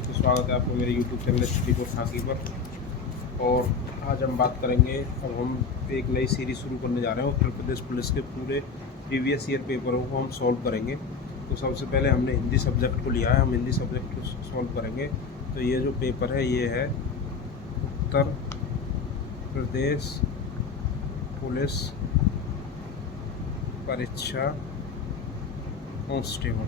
दोस्तों, स्वागत है आपको मेरे YouTube channel study course hockey पर। और आज हम बात करेंगे, अब हम एक नई सीरीज़ शुरू करने जा रहे हैं। उत्तर प्रदेश पुलिस के पूरे प्रीवियस ईयर पेपरों को हम सॉल्व करेंगे। तो सबसे पहले हमने हिंदी सब्जेक्ट को लिया है, हम हिंदी सब्जेक्ट को सॉल्व करेंगे। तो ये जो पेपर है ये है उत्तर प्रदेश पुलिस परीक्षा कांस्टेबल।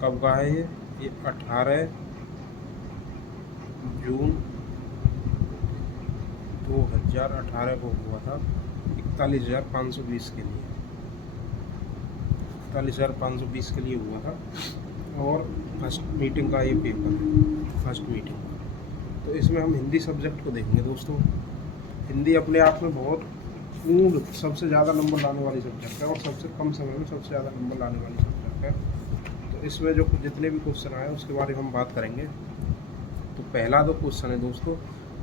कब का है ये 18 जून 2018 को हुआ था। 41,520 के लिए 41,520 के लिए हुआ था। और फर्स्ट मीटिंग का ये पेपर है, फर्स्ट मीटिंग का। तो इसमें हम हिंदी सब्जेक्ट को देखेंगे दोस्तों। हिंदी अपने आप में बहुत पूर्ण सबसे ज़्यादा नंबर लाने वाली सब्जेक्ट है और सबसे कम समय में सबसे ज़्यादा नंबर लाने वाली सब्जेक्ट है। तो इसमें जो जितने भी क्वेश्चन आए उसके बारे में हम बात करेंगे। तो पहला जो क्वेश्चन है दोस्तों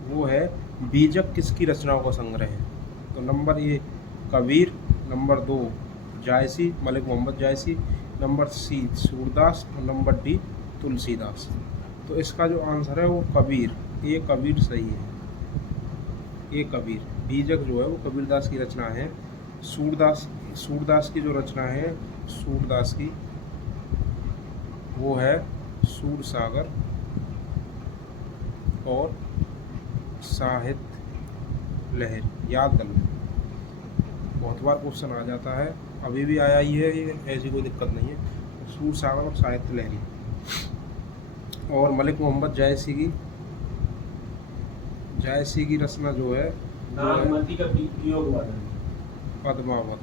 वो है बीजक किसकी रचनाओं का संग्रह है। तो number A Kabir, number 2 Jaisi Malik Mohammad Jaisi, number C Surdas और नंबर डी तुलसीदास। तो इसका जो आंसर है वो कबीर, ए कबीर सही है। ए कबीर बीजक जो है वो कबीरदास की रचना है। सूरदास की जो रचना है सूरदास की वो है सूरसागर और साहित्य लहर। याद कर लें, बहुत बार क्वेश्चन आ जाता है, अभी भी आया ही है, ऐसी कोई दिक्कत नहीं है। सूरसागर और साहित्य लहरी। और मलिक मोहम्मद जायसी की रचना जो है पद्मावत।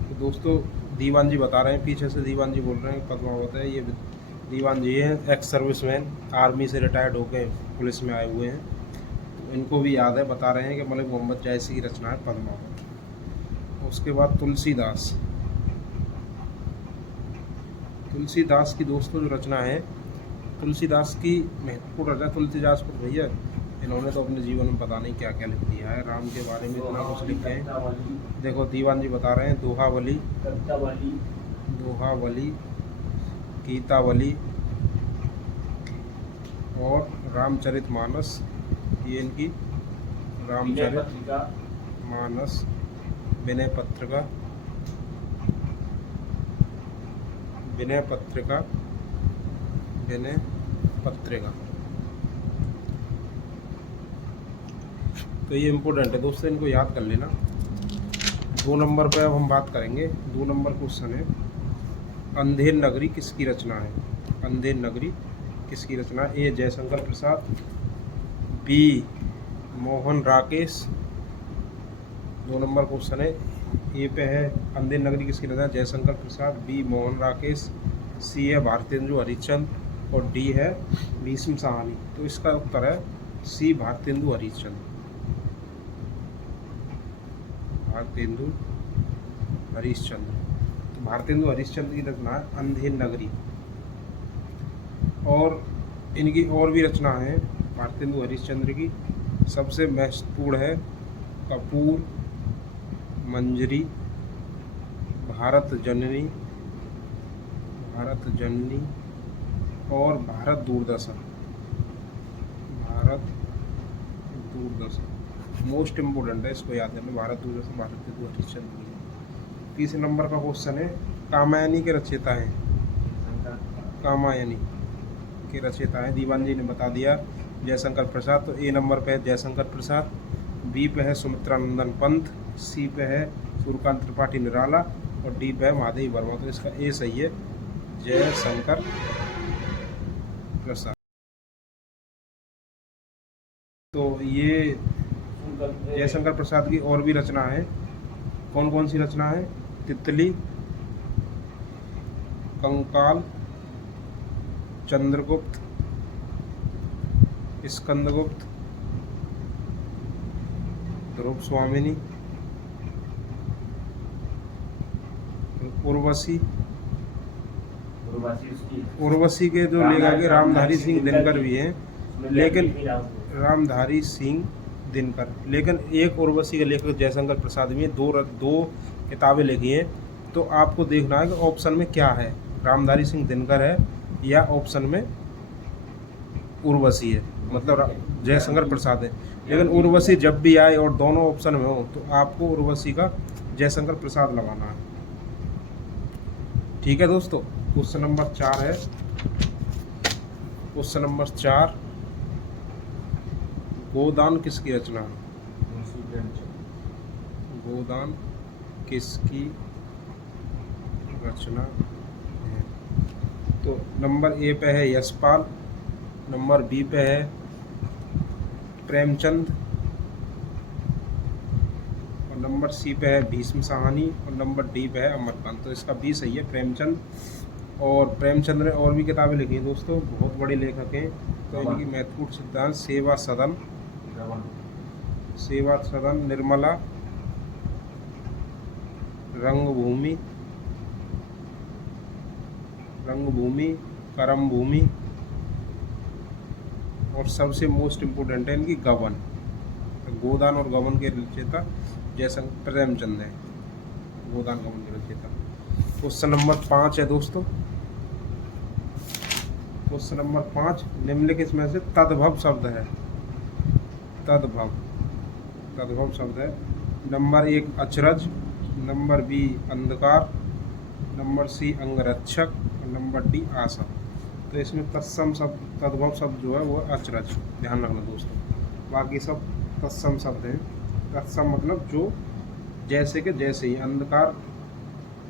तो दोस्तों दीवान जी बता रहे हैं, पीछे से दीवान जी बोल रहे हैं पद्मावत है। ये दीवान जी हैं, एक्स सर्विसमैन, आर्मी से रिटायर्ड होकर पुलिस में आए हुए हैं। तो इनको भी याद है, बता रहे हैं कि मलिक मोहम्मद जायसी की रचना है पद्मावत। उसके बाद तुलसीदास की दोस्तों जो रचना है, तुलसीदास की महत्वपूर्ण रचना तुलसीदास पर भैया इन्होंने तो अपने जीवन में पता नहीं क्या क्या लिख दिया है, राम के बारे में इतना कुछ लिखे हैं। देखो दीवान जी बता रहे हैं दोहावली, गीतावली और रामचरितमानस। ये इनकी रामचरितमानस, विनय पत्रिका। तो ये इम्पोर्टेंट है दोस्तों, इनको याद कर लेना। 2 नंबर पे अब हम बात करेंगे। 2 नंबर क्वेश्चन है अंधेर नगरी किसकी रचना है। अंधेर नगरी किसकी रचना है। A Jaishankar Prasad, B Mohan Rakesh. 2 number question है, ए पे है अंधेर नगरी किसकी रचना है, जयशंकर प्रसाद, बी मोहन राकेश, सी है भारतेंदु हरिश्चंद्र और डी है भीष्म साहनी। तो इसका उत्तर है सी भारतेंदु हरिश्चंद्र। तो भारतेंदु हरिश्चंद्र की रचना है अंधेर नगरी। और इनकी और भी रचना है भारतेंदु हरिश्चंद्र की। सबसे महत्वपूर्ण है कपूर मंजरी, भारत जननी और भारत दूरदर्शन। मोस्ट इम्पोर्टेंट है, इसको याद करना। भारत दूरदर्शन भारतेंदु हरिश्चंद्र। 30 नंबर का क्वेश्चन है कामायनी के रचयिता हैं। कामायनी के रचयिता हैं, दीवान जी ने बता दिया जयशंकर प्रसाद। तो ए नंबर पे है जयशंकर प्रसाद, बी पे है सुमित्रानंदन पंत, सी पे है सूर्यकांत त्रिपाठी निराला और डी पे है महादेवी वर्मा। तो इसका ए सही है, जयशंकर प्रसाद। तो ये जयशंकर प्रसाद की और भी रचना है। कौन कौन सी रचना है, तितली, कंकाल, चंद्रगुप्त, स्कंदगुप्त, ध्रुव स्वामिनी, उर्वशी के जो लेखक रामधारी सिंह दिनकर भी हैं, लेकिन रामधारी सिंह दिनकर, लेकिन एक उर्वशी के लेखक जयशंकर प्रसाद भी हैं। दो किताबें लिखी हैं, तो आपको देखना है कि ऑप्शन में क्या है, रामधारी सिंह दिनकर है या ऑप्शन में उर्वशी है, मतलब जयशंकर प्रसाद है। लेकिन उर्वशी जब भी आए और दोनों ऑप्शन में हो तो आपको उर्वशी का जयशंकर प्रसाद लगाना है। ठीक है दोस्तों। क्वेश्चन नंबर 4 है, क्वेश्चन नंबर 4, गोदान किसकी रचना है? गोदान किसकी रचना है? तो नंबर ए पे है यशपाल, नंबर बी पे है प्रेमचंद, और नंबर सी पे है भीष्म साहनी, और नंबर डी पे है अमरकांत। तो इसका बी सही है, प्रेमचंद। और प्रेमचंद ने और भी किताबें लिखी हैं दोस्तों, बहुत बड़े लेखक हैं। तो इनकी महत्वपूर्ण सिद्धांत सेवा सदन, सेवा सदन, निर्मला, रंगभूमि, रंगभूमि, करम भूमि, और सबसे मोस्ट इम्पोर्टेंट है इनकी गबन। तो गोदान और गबन के रचयिता जयशंकर प्रेमचंद है, गोदान गबन के रचयिता। क्वेश्चन नंबर 5 है दोस्तों, क्वेश्चन नंबर 5, निम्नलिखित में से तद्भव शब्द है, तद्भव, तद्भव शब्द है। नंबर 1 अचरज, नंबर बी अंधकार, नंबर सी अंगरक्षक, और नंबर डी आशा। तो इसमें तत्सम शब्द, तद्भव शब्द जो है वो अचरज, ध्यान रखना दोस्तों। बाकी सब तत्सम शब्द हैं। तत्सम मतलब जो जैसे के जैसे ही, अंधकार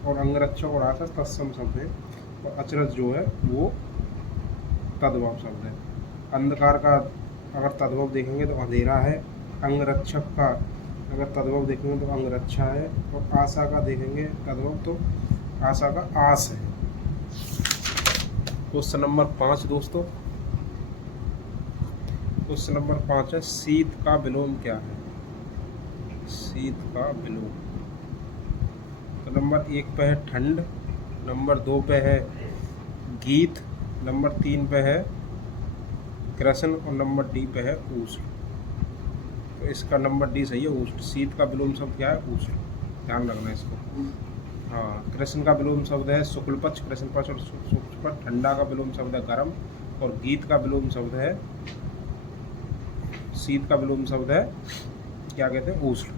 और अंगरक्षक और आशा तत्सम शब्द है, और अचरज जो है वो तद्भव शब्द है। अंधकार का अगर तद्भव देखेंगे तो अंधेरा है, अंगरक्षक का अगर तद्भव देखेंगे तो अंगरक्षा है, और आशा का देखेंगे तद्भव तो आशा का आस है। क्वेश्चन नंबर 5 दोस्तों, क्वेश्चन नंबर 5 है, शीत का विलोम क्या है? शीत का विलोम। तो नंबर 1 पे है ठंड, नंबर 2 पे है गीत, नंबर 3 पे है कृष्ण, और नंबर डी पे है उष्ण। तो इसका नंबर डी सही है, उष्ण। शीत का विलोम शब्द क्या है? उष्ण, ध्यान रखना इसको। हाँ, कृष्ण का विलोम शब्द है शुक्ल पक्ष, कृष्ण पक्ष और शुक्ल पक्ष। ठंडा का विलोम शब्द है गर्म, और गीत का विलोम शब्द है, शीत का विलोम शब्द है क्या कहते हैं? उष्ण।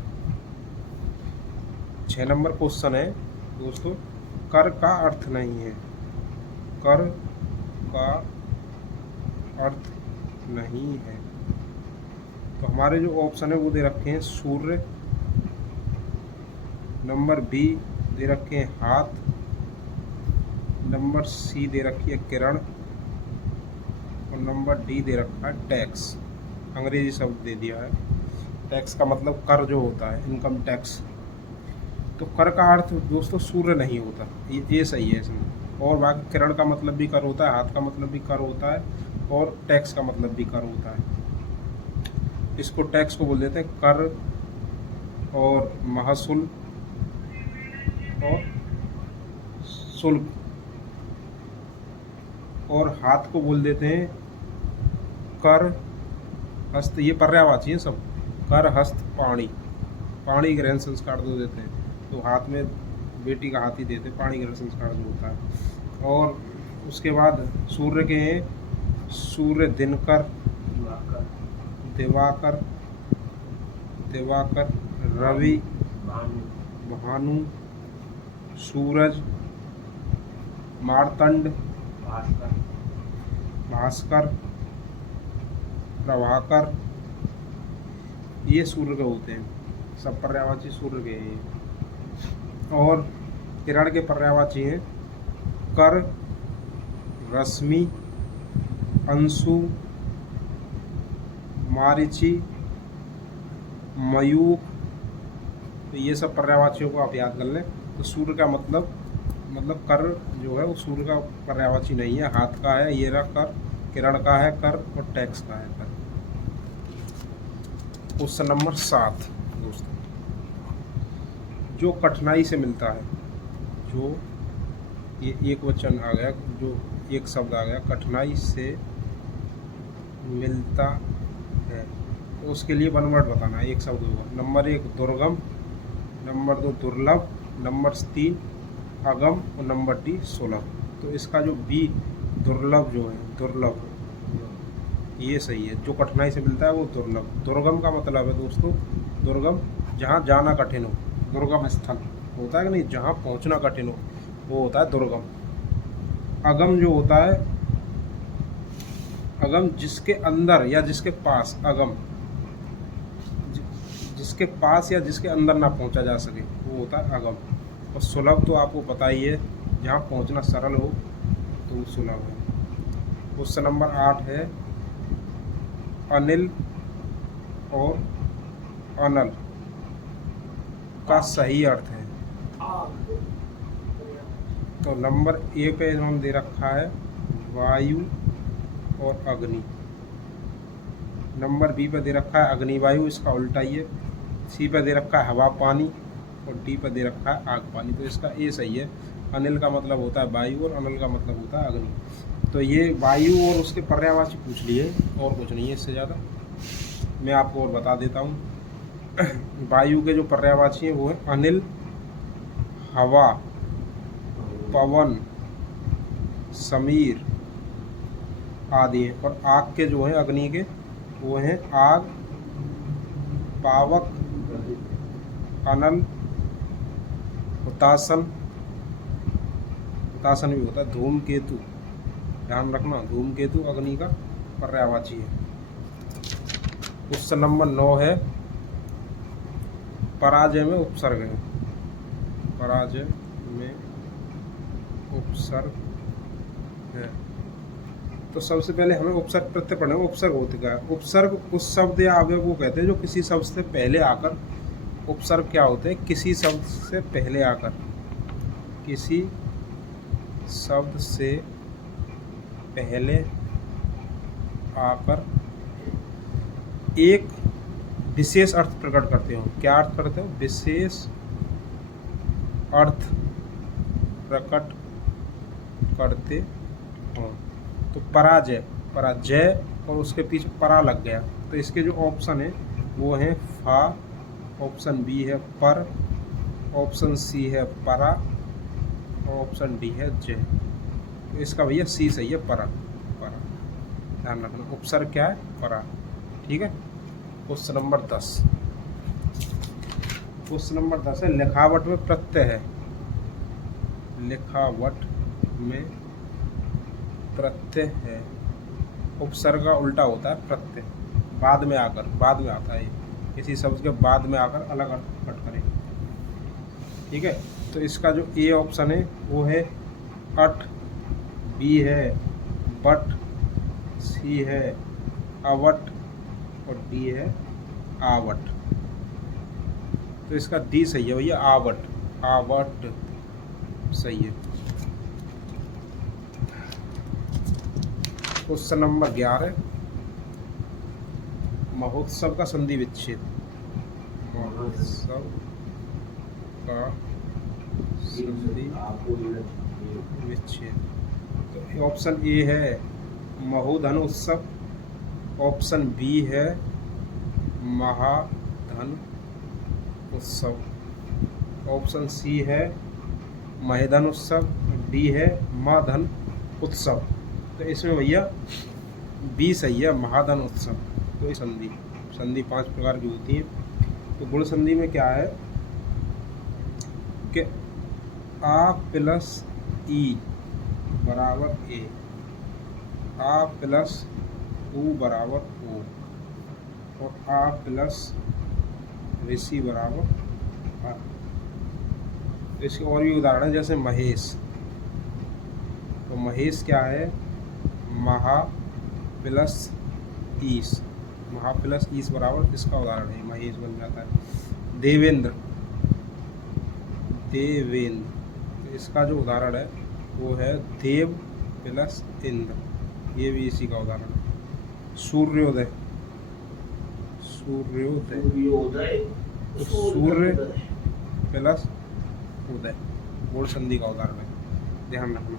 6 नंबर क्वेश्चन है दोस्तों, कर का अर्थ नहीं है, कर का अर्थ नहीं है। तो हमारे जो ऑप्शन है वो दे रखे हैं सूर्य, नंबर बी दे रखे हैं हाथ, नंबर सी दे रखी है किरण, और नंबर डी दे रखा है टैक्स। अंग्रेजी शब्द दे दिया है। टैक्स का मतलब कर जो होता है, इनकम टैक्स। तो कर का अर्थ दोस्तों सूर्य नहीं होता, ये सही है इसमें। और बाकी किरण का मतलब भी कर होता है, हाथ का मतलब भी कर होता है, और टैक्स का मतलब भी कर होता है। इसको टैक्स को बोल देते हैं कर, और महसूल और शुल्क, और हाथ को बोल देते हैं कर, हस्त, ये पर्यायवाची है सब। कर, हस्त, पाणी, पाणी ग्रहण संस्कार दो देते हैं, तो हाथ में बेटी का हाथ ही देते हैं, पाणी ग्रहण संस्कार जो होता है। और उसके बाद सूर्य के हैं सूर्य, दिनकर, दिवाकर, दिवाकर, रवि, भानु, सूरज, मार्तंड, भास्कर, प्रभाकर, ये सूर्य के होते हैं। सब पर्यायवाची सूर्य के हैं। और किरण के पर्यायवाची हैं कर, रश्मि, अंशु, मारीची, मयूख। तो ये सब पर्यायवाचियों को आप याद कर लें। तो सूर्य का मतलब कर जो है वो सूर्य का पर्यायवाची नहीं है, हाथ का है ये रहा कर, किरण का है कर, और टैक्स का है कर। क्वेश्चन नंबर 7 दोस्तों, जो कठिनाई से मिलता है, जो ये एक वचन आ गया, जो एक शब्द आ गया, कठिनाई से मिलता है, तो उसके लिए वन वर्ड बताना है, एक शब्द होगा। नंबर 1 दुर्गम, नंबर 2 दुर्लभ, नंबर 3 अगम और नंबर डी सुलभ। तो इसका जो बी दुर्लभ जो है, दुर्लभ, ये सही है। जो कठिनाई से मिलता है वो दुर्लभ। दुर्गम का मतलब है दोस्तों, दुर्गम जहाँ जाना कठिन हो, दुर्गम स्थल होता है कि नहीं, जहाँ पहुँचना कठिन हो, वो होता है दुर्गम। अगम जो होता है, अगम जिसके अंदर या जिसके पास, अगम जिसके पास या जिसके अंदर ना पहुंचा जा सके, वो होता है अगम। और सुलभ तो आपको पता ही है, जहाँ पहुंचना सरल हो तो वो सुलभ है। क्वेश्चन नंबर 8 है अनिल और अनल का सही अर्थ है। तो नंबर ए पे हम दे रखा है वायु और अग्नि। नंबर बी पे दे रखा है अग्नि वायु, इसका उल्टा ही है। सी पे दे रखा है हवा पानी और डी पे दे रखा है आग पानी। तो इसका ए सही है। अनिल का मतलब होता है वायु और अनल का मतलब होता है अग्नि। तो ये वायु और उसके पर्यायवाची पूछ लिए, और कुछ नहीं है इससे ज़्यादा। मैं आपको और बता देता हूँ। वायु के जो पर्यायवाची हैं वो है अनिल, हवा, पवन, समीर आदि हैं। और आग के जो हैं, अग्नि के, वो हैं आग, पावक, अनल, हुतासन, हुतासन भी होता है, धूमकेतु, ध्यान रखना, धूमकेतु अग्नि का पर्यायवाची है। क्वेश्चन नंबर 9 है पराजय में उपसर्ग है। पराजय में उपसर्ग है। तो सबसे पहले हमें उपसर्ग प्रत्यय पढ़ना है। उपसर्ग होते क्या है? उपसर्ग उस शब्द या अवयव को कहते हैं जो किसी शब्द से पहले आकर, उपसर्ग क्या होते हैं? किसी शब्द से पहले आकर, किसी शब्द से पहले आकर एक विशेष अर्थ प्रकट करते हो। क्या अर्थ करते हो? विशेष अर्थ प्रकट करते हो। तो पराजय, पराजय और उसके पीछे परा लग गया। तो इसके जो ऑप्शन है वो है फा, ऑप्शन बी है पर, ऑप्शन सी है परा और ऑप्शन डी है जय। तो इसका भैया सी सही है, परा, परा, ध्यान रखना। उपसर्ग क्या है? परा। ठीक है। Question number 10। क्वेश्चन नंबर 10 है लिखावट में प्रत्यय है। लिखावट में प्रत्यय है। उपसर्ग का उल्टा होता है प्रत्यय, बाद में आकर, बाद में आता है, किसी शब्द के बाद में आकर अलग अर्थ प्रकट करें। ठीक है। तो इसका जो ए ऑप्शन है वो है अट, बी है बट, सी है अवट और डी है आवट। तो इसका डी सही है भैया, आवट, आवट सही है। क्वेश्चन नंबर 11 महोत्सव का संधि विच्छेद। महोत्सव का संधि विच्छेद। तो ऑप्शन ए है महोधन उत्सव, ऑप्शन बी है महाधन उत्सव, ऑप्शन सी है महेधन उत्सव, डी है महाधन उत्सव। तो इसमें भैया बी सही है, महाधन उत्सव। तो ये संधि, संधि 5 प्रकार की होती है। तो गुण संधि में क्या है कि आ प्लस ई बराबर ए, आ प्लस ऊ बराबर ओ और आ प्लस ऋषि बराबर आ। तो इसके और भी उदाहरण है, जैसे महेश। तो महेश क्या है? महा प्लस ईश, महा प्लस ईश बराबर, इसका उदाहरण है, महेश बन जाता है। देवेंद्र, देवेंद्र, तो इसका जो उदाहरण है वो है देव प्लस इंद्र, ये भी इसी का उदाहरण है। सूर्योदय, सूर्योदय, तो सूर्य प्लस उदय, गुण संधि का उदाहरण है, ध्यान रखना।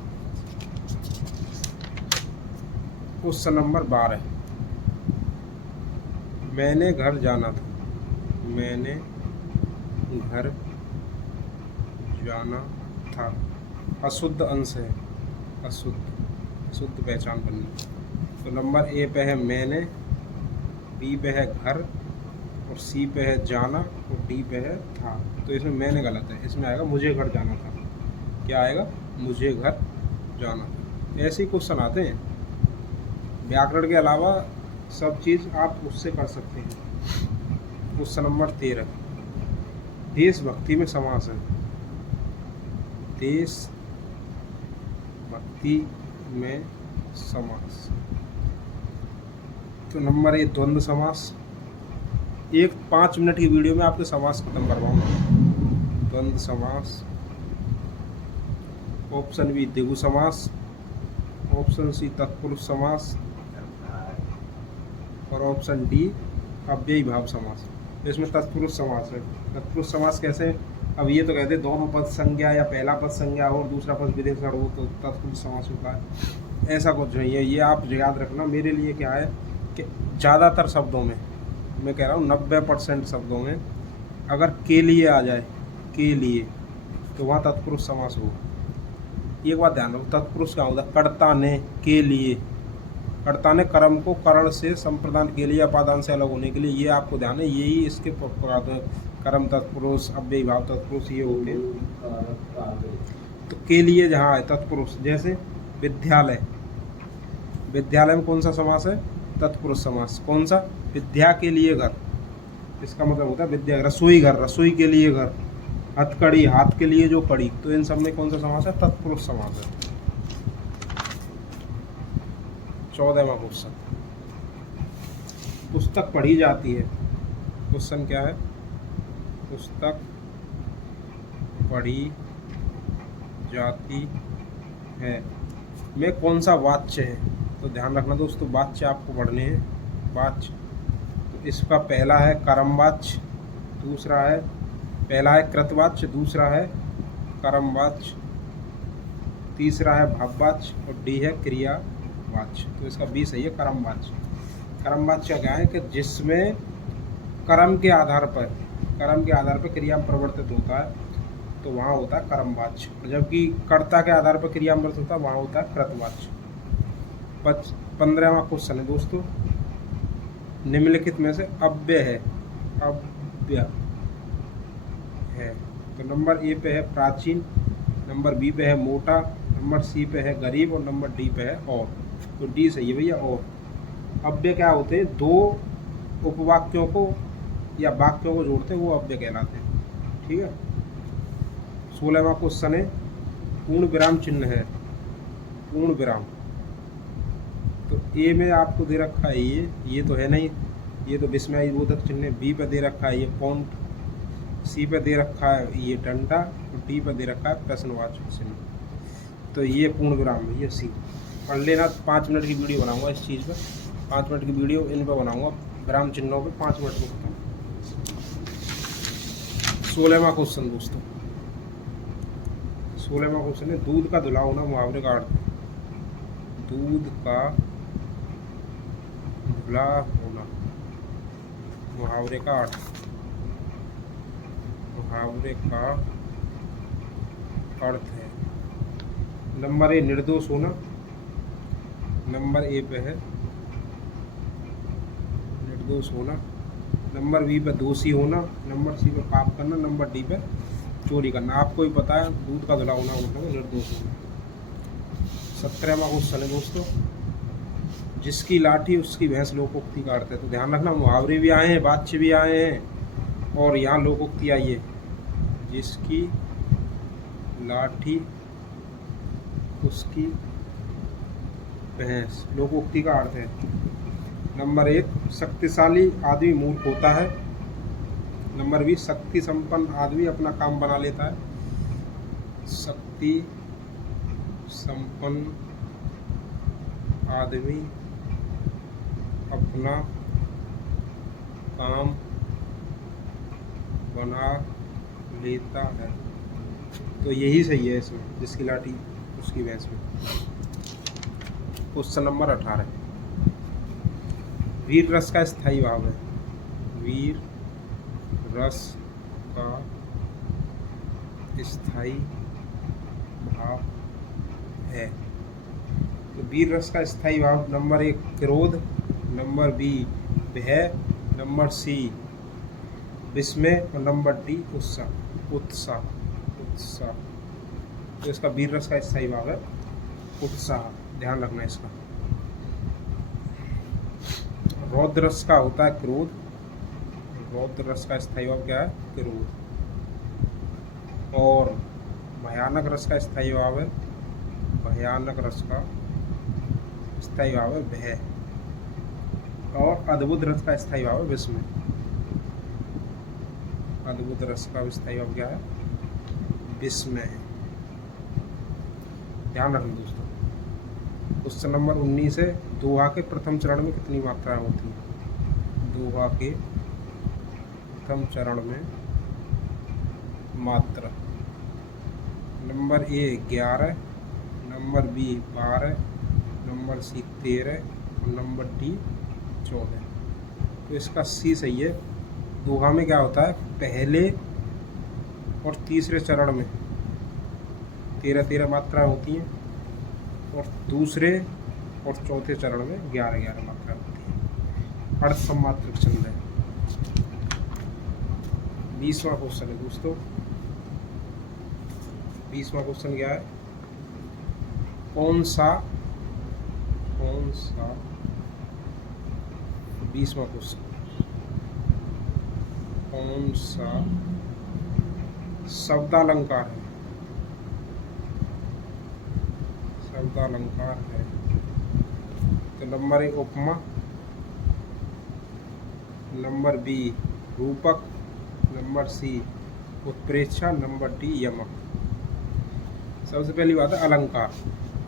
क्वेश्चन नंबर 12 मैंने घर जाना था। मैंने घर जाना था। अशुद्ध अंश है, अशुद्ध, शुद्ध पहचान बननी। तो नंबर ए पे है मैंने, बी पे है घर, और सी पे है जाना, और डी पे है था। तो इसमें मैंने गलत है, इसमें आएगा मुझे घर जाना था। क्या आएगा? मुझे घर जाना था। ऐसे ही क्वेश्चन आते हैं। व्याकरण के अलावा सब चीज़ आप उससे कर सकते हैं। क्वेश्चन नंबर 13, देशभक्ति में समास है। देश भक्ति में समास। तो नंबर 1 द्वंद्व समास। 5 मिनट की वीडियो में आपके समास खत्म करवाऊंगा। द्वंद्व समास। ऑप्शन बी द्विगु समास, ऑप्शन सी तत्पुरुष समास, और ऑप्शन डी अव्ययी भाव समास। इसमें तत्पुरुष समास है। तत्पुरुष समास कैसे? अब ये तो कहते हैं दोनों पद संज्ञा या पहला पद संज्ञा हो और दूसरा पद विशेषण हो तो तत्पुरुष समास होता है। ऐसा कुछ नहीं है, ये आप याद रखना। मेरे लिए क्या है कि ज़्यादातर शब्दों में, मैं कह रहा हूँ 90% शब्दों में अगर के लिए आ जाए, के लिए, तो वहाँ तत्पुरुष समास हो। एक बात ध्यान रखो, तत्पुरुष क्या होता है? कर्ता ने, के लिए। कर्ता ने कर्म को करण से संप्रदान के लिए, अपादान से अलग होने के लिए, ये आपको ध्यान है। यही इसके कर्म तत्पुरुष, अव्ययी भाव तत्पुरुष, ये हो गए। तो के लिए जहाँ है तत्पुरुष, जैसे विद्यालय, विद्यालय में कौन सा समास है? तत्पुरुष समास। कौन सा? विद्या के लिए घर, इसका मतलब होता है विद्या। रसोई घर, रसोई के लिए घर। हथकड़ी, हाथ के लिए जो कड़ी। तो इन सब में कौन सा समास है? तत्पुरुष समास है। 14वां क्वेश्चन, पुस्तक पढ़ी जाती है। क्वेश्चन क्या है? पुस्तक पढ़ी जाती है में कौन सा वाच्य है? तो ध्यान रखना दोस्तों, वाच्य आपको पढ़ने हैं। वाच्य, तो इसका पहला है कर्मवाच्य, दूसरा है, पहला है कृतवाच्य, दूसरा है कर्मवाच्य, तीसरा है भाववाच्य, और डी है क्रियावाच्य। तो इसका बी सही है, कर्मवाच्य। कर्मवाच्य क्या है कि जिसमें कर्म के आधार पर क्रिया में परिवर्तित होता है, तो वहाँ होता है कर्मवाच्य। जबकि कर्ता के आधार पर क्रिया में परिवर्तित होता है, वहाँ होता है कृतवाच्य। 15वां क्वेश्चन है दोस्तों, निम्नलिखित में से अव्यय है, अव्यय है। तो नंबर ए पे है प्राचीन, नंबर बी पे है मोटा, नंबर सी पे है गरीब, और नंबर डी पे है और। तो डी सही है भैया, और। अव्यय क्या होते हैं? 2 उपवाक्यों को या वाक्यों को जोड़ते हैं, वो अव्यय कहलाते हैं। ठीक है। 16वां क्वेश्चन है, पूर्ण विराम चिन्ह है, पूर्ण विराम। तो ए में आपको दे रखा है ये तो है नहीं, ये तो विस्मयबोधक चिन्ह है। बी पे दे रखा है ये पॉइंट, सी पे दे रखा है ये डंडा, और डी पे दे रखा है प्रश्नवाचक चिन्ह। तो ये पूर्ण विराम है, ये सी। पढ़ लेना। 5 मिनट की वीडियो बनाऊंगा इस चीज़ पर, 5 मिनट की वीडियो इन पर बनाऊंगा, विराम चिन्हों पे 5 मिनट में बताऊँ। 16वां क्वेश्चन दोस्तों, 16वां क्वेश्चन है, दूध का धुला होना मुहावरे का अर्थ। दूध का धुला होना मुहावरे का अर्थ, मुहावरे का अर्थ है। नंबर ए निर्दोष होना, नंबर ए पे है निर्दोष होना, नंबर बी पे दोषी होना, नंबर सी पे पाप करना, नंबर डी पे चोरी करना। आपको ही पता है दूध का धुला होना मतलब निर्दोष होना। 17वां क्वेश्चन है दोस्तों, जिसकी लाठी उसकी भैंस लोकोक्ति का अर्थ है। तो ध्यान रखना, मुहावरे भी आए हैं, वाच्य भी आए हैं, और यहाँ लोकोक्ति आई है। जिसकी लाठी उसकी भैंस, लोकोक्ति का अर्थ है। नंबर 1 शक्तिशाली आदमी मूर्ख होता है, नंबर बी शक्ति संपन्न आदमी अपना काम बना लेता है। शक्ति संपन्न आदमी अपना काम बना लेता है। तो यही सही है इसमें, जिसकी लाठी उसकी भैंस में। क्वेश्चन नंबर 18, वीर रस का स्थायी भाव है। वीर रस का स्थाई भाव है। तो वीर रस का स्थाई भाव नंबर 1 क्रोध, नंबर बी भय, नंबर सी विस्मय और नंबर डी उत्साह। उत्साह उत्साह। तो इसका वीर रस का स्थाई भाव है उत्साह, ध्यान रखना इसका। रौद्र रस का होता है क्रोध, रौद्र रस का स्थाई भाव क्या है? क्रोध। और भयानक रस का स्थाई भाव है, भयानक रस का स्थाई भाव है भय। और अद्भुत रस का स्थाई भाव है विस्मय। अद्भुत रस का स्थाई भाव क्या है? विस्मय। ध्यान रखना दोस्तों। क्वेश्चन नंबर 19 है, दोहा के प्रथम चरण में कितनी मात्राएं होती हैं? दोहा के प्रथम चरण में मात्रा number A 11, number B 12, number C 13 और नंबर डी 14। तो इसका सी सही है। दोहा में क्या होता है? पहले और तीसरे चरण में 13-13 मात्राएं होती हैं और दूसरे और चौथे चरण में 11-11 मात्राएं होती हैं। अर्थ सम्मात्रक छंद है। 20वां क्वेश्चन है दोस्तों। 20वां क्वेश्चन क्या है? कौन सा 20वां क्वेश्चन, कौन सा शब्दालंकार है? शब्दालंकार है। तो नंबर 1 उपमा, नंबर बी रूपक, नंबर सी उत्प्रेक्षा, नंबर डी यमक। सबसे पहली बात है अलंकार।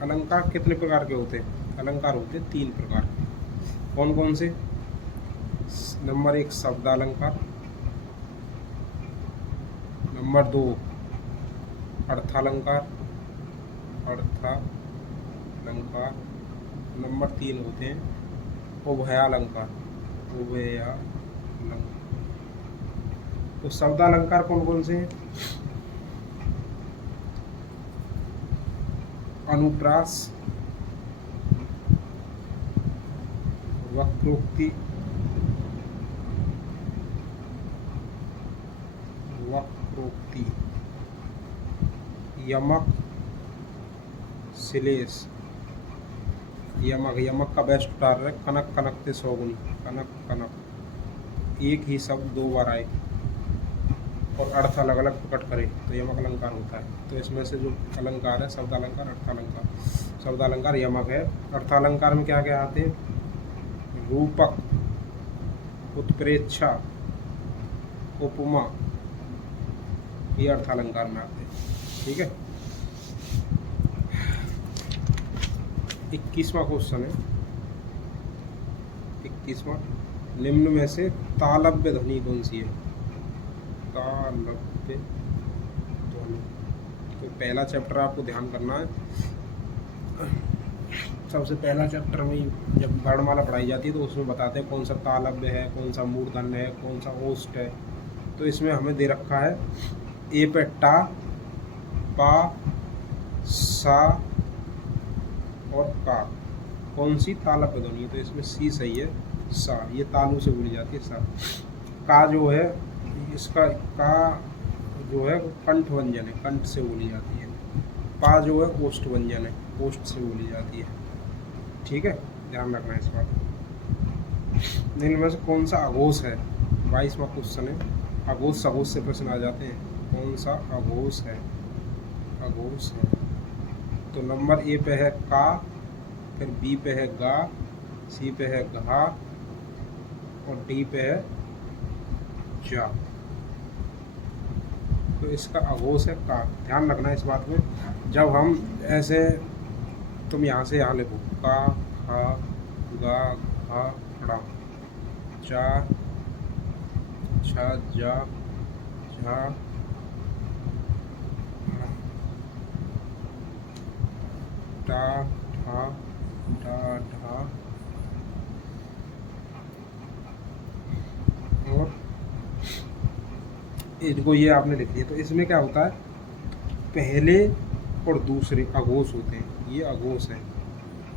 अलंकार कितने प्रकार के होते हैं? अलंकार होते हैं 3 प्रकार के। कौन कौन से? नंबर 1 शब्दालंकार, नंबर 2 अर्थालंकार, अर्थालंकार, नंबर 3 होते हैं उभयालंकार, उभयालंकार। तो शब्दालंकार कौन कौन से हैं? अनुप्रास, वक्रोक्ति, यमक, श्लेष। यमक का बेस्ट उदाहरण है कनक कनकते सौगुनी। कनक कनक एक ही शब्द 2 बार आए और अर्थ अलग अलग प्रकट करे तो यमक अलंकार होता है। तो इसमें से जो अलंकार है शब्दालंकार, अर्थालंकार। शब्दालंकार यमक है। अर्थालंकार में क्या क्या आते हैं? रूपक, उत्प्रेक्षा, उपमा, ये अर्थालंकार में आते हैं। ठीक है। 21वां क्वेश्चन है। 21वां, निम्न में से तालव्य ध्वनि कौन सी है? तालव्य ध्वनि। तो पहला चैप्टर आपको ध्यान करना है। सबसे पहला चैप्टर में जब वर्णमाला पढ़ाई जाती है तो उसमें बताते हैं कौन सा तालव्य है, कौन सा मूर्धन्य है, कौन सा ओष्ठ है। तो इसमें हमें दे रखा है ए पे टा, पा, सा और का। कौन सी? तालव्य ध्वनि है। तो इसमें सी सही है, सा। ये तालु से बोली जाती है, सा। का जो है इसका का जो है कंठ व्यंजन है, कंठ से बोली जाती है। पा जो है ओष्ठ व्यंजन है, ओष्ठ से बोली जाती है। ठीक है, ध्यान रखना इस बात। इनमें से कौन सा अघोष है? 22वां क्वेश्चन है। अघोष सघोष से प्रश्न आ जाते हैं। कौन सा अघोष है? अघोष है। तो नंबर ए पे है का, फिर बी पे है गा, सी पे है घा और डी पे है जा। तो इसका अघोष है का। ध्यान रखना इस बात में। जब हम ऐसे, तुम यहाँ से यहाँ लिखो का, खा, गा, घा, ड़ा, चा, छा, जा, झा, टा, ठा, डा, ढा और इनको ये आपने लिख लिया। तो इसमें क्या होता है? पहले और दूसरे अघोष होते हैं, ये अघोष है,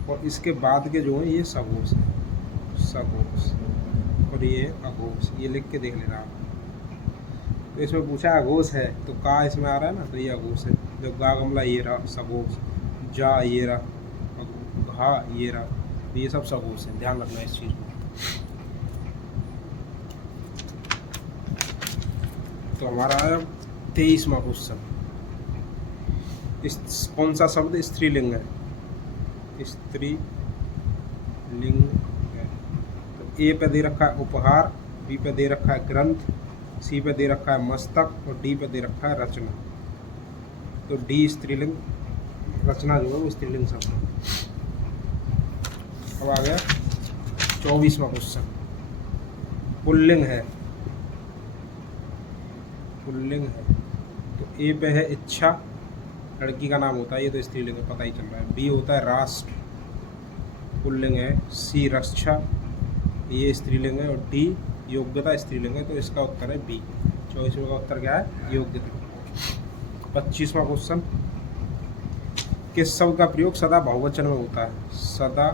और इसके बाद के जो हैं ये सघोष है, सघोष, और ये अघोष। ये लिख के देख लेना आप। तो इसमें पूछा अघोष है तो का इसमें आ रहा है ना, तो ये अघोष है। जो गा गमला ये रहा सघोष, जा ये रहा, घा ये रहा, तो ये सब सघोष है, ध्यान रखना इस चीज़ को। तो हमारा आया 23वां क्वेश्चन। कौन सा शब्द स्त्रीलिंग है? स्त्रीलिंग है। तो ए पे दे रखा है उपहार, बी पे दे रखा है ग्रंथ, सी पे दे रखा है मस्तक, और डी पे दे रखा है रचना। तो डी स्त्रीलिंग, रचना जो है वो स्त्रीलिंग शब्द है। अब आ गया 24वां क्वेश्चन। पुल्लिंग है, पुल्लिंग है। तो ए पे है इच्छा, लड़की का नाम होता है, ये तो स्त्रीलिंग है, पता ही चल रहा है। बी होता है राष्ट्र, पुल्लिंग है। सी रक्षा, ये स्त्रीलिंग है। और डी योग्यता, स्त्रीलिंग है। तो इसका उत्तर है बी। 24वें का उत्तर क्या है? योग्यता। 25वां क्वेश्चन। किस शब्द का प्रयोग सदा बहुवचन में होता है? सदा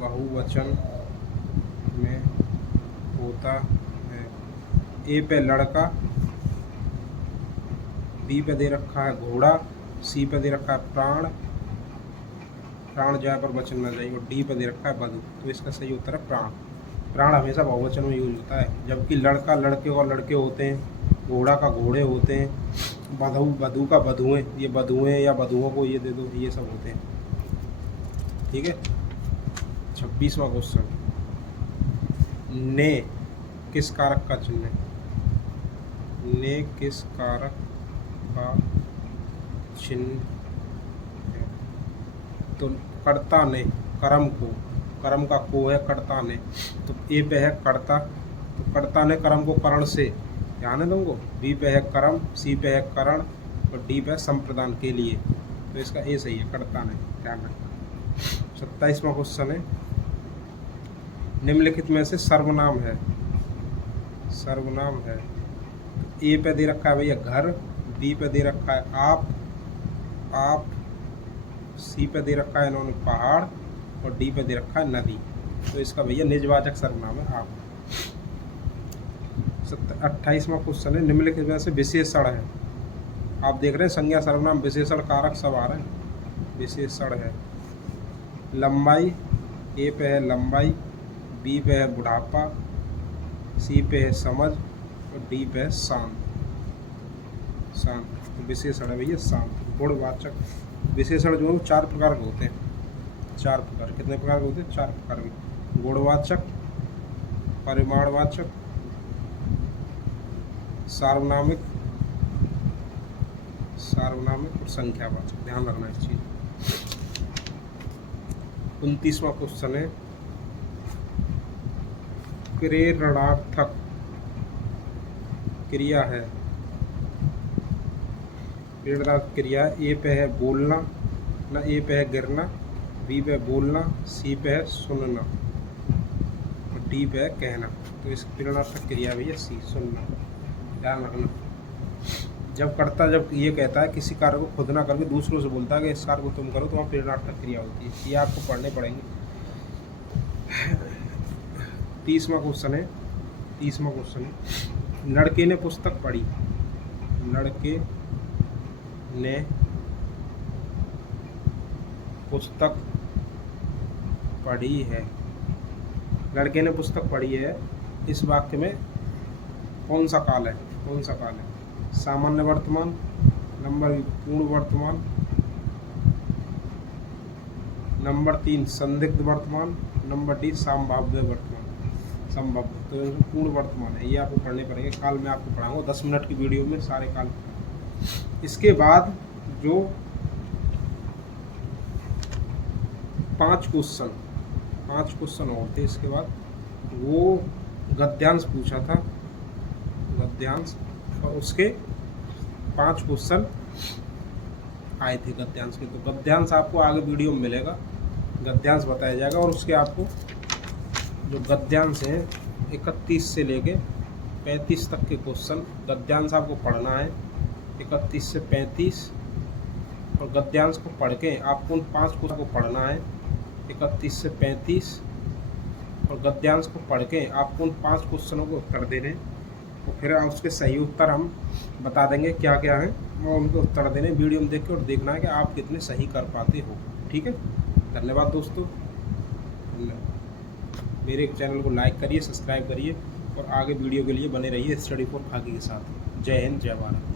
बहुवचन में होता है। ए पे लड़का, बी पे दे रखा है घोड़ा, सी पे दे रखा है प्राण, प्राण जाए पर वचन न जाए, और डी पे दे रखा है वधु। तो इसका सही उत्तर है प्राण। प्राण हमेशा बहुवचन में यूज होता है, जबकि लड़का लड़के और लड़के होते हैं, घोड़ा का घोड़े होते हैं, वधु वधु का वधुएं, ये वधुएं या वधुओं को ये दे दो, ये सब होते हैं। ठीक है। 26वां क्वेश्चन। ने किस कारक का चिन्ह है? ने किस कारक का चिन्ह है? तो कर्ता ने, कर्म को, कर्म का को है कर्ता ने, तो ए पे है कर्ता, तो कर्ता ने कर्म को करण से, ध्यान है तुमको। बी पे है कर्म, सी पे है करण, और डी पे है संप्रदान के लिए। तो इसका ए सही है, कर्ता ने, ध्यान रखना। 27वां क्वेश्चन है। निम्नलिखित में से सर्वनाम है, सर्वनाम है। ए पे दे रखा है भैया घर, बी पे दे रखा है आप, सी पे दे रखा है इन्होंने पहाड़, और डी पे दे रखा है नदी। तो इसका भैया निजवाचक सर्वनाम है आप। 28वां क्वेश्चन है। निम्नलिखित में से विशेषण है, आप देख रहे हैं संज्ञा सर्वनाम विशेषण कारक सब आ रहे हैं। विशेषण है लंबाई, ए पे है लंबाई, बी पे है बुढ़ापा, सी पे है समझ, और डी पे है शांत, शांत। तो विशेषण है भैया शांत। गुणवाचक विशेषण जो है वो 4 प्रकार के होते हैं। 4 प्रकार, कितने प्रकार के होते हैं? 4 प्रकार के। गुणवाचक, परिमाणवाचक, सार्वनामिक, सार्वनामिक और संख्यावाचक। ध्यान रखना इस चीज। 29वां क्वेश्चन है। प्रेरणार्थक क्रिया है, प्रेरणार्थक क्रिया। ए पे है बोलना, ना ए पे है गिरना, बी पे बोलना, सी पे है सुनना, और डी पे है कहना। तो इस प्रेरणार्थक क्रिया भैया सी, सुनना। ध्यान रखना। जब ये कहता है किसी कार्य को खुद ना करके दूसरों से बोलता है कि इस कार्य को तुम करो, तो वहाँ प्रेरणार्थक क्रिया होती है। ये आपको पढ़ने पड़ेंगे। 30वां क्वेश्चन है। 30वां क्वेश्चन है। लड़के ने पुस्तक पढ़ी, लड़के ने पुस्तक पढ़ी है, लड़के ने पुस्तक पढ़ी है। इस वाक्य में कौन सा काल है? कौन सा काल है? सामान्य वर्तमान, नंबर पूर्ण वर्तमान, नंबर 3 संदिग्ध वर्तमान, नंबर डी संभाव्य वर्तमान, संभाव्य। तो पूर्ण वर्तमान है, ये आपको पढ़ने पड़ेंगे। काल में आपको पढ़ाऊंगा 10 मिनट की वीडियो में सारे काल। इसके बाद जो 5 क्वेश्चन और थे, इसके बाद वो गद्यांश पूछा था, गद्यांश, और उसके 5 क्वेश्चन आए थे गद्यांश के। तो गद्यांश आपको आगे वीडियो में मिलेगा, गद्यांश बताया जाएगा। और उसके आपको जो गद्यांश हैं 31 से लेके 35 तक के क्वेश्चन गद्यांश आपको पढ़ना है। 31 से 35 और गद्यांश को पढ़ के आपको उन 5 क्वेश्चन को पढ़ना है। 31 से 35 और गद्यांश को पढ़ के आपको उन 5 क्वेश्चनों को उत्तर देने, और फिर उसके सही उत्तर हम बता देंगे क्या क्या है, और उनको उत्तर देने वीडियो में देख के, और देखना है कि आप कितने सही कर पाते हो। ठीक है, धन्यवाद दोस्तों। मेरे चैनल को लाइक करिए, सब्सक्राइब करिए और आगे वीडियो के लिए बने रहिए स्टडी फॉर खाकी के साथ। जय हिंद, जय भारत।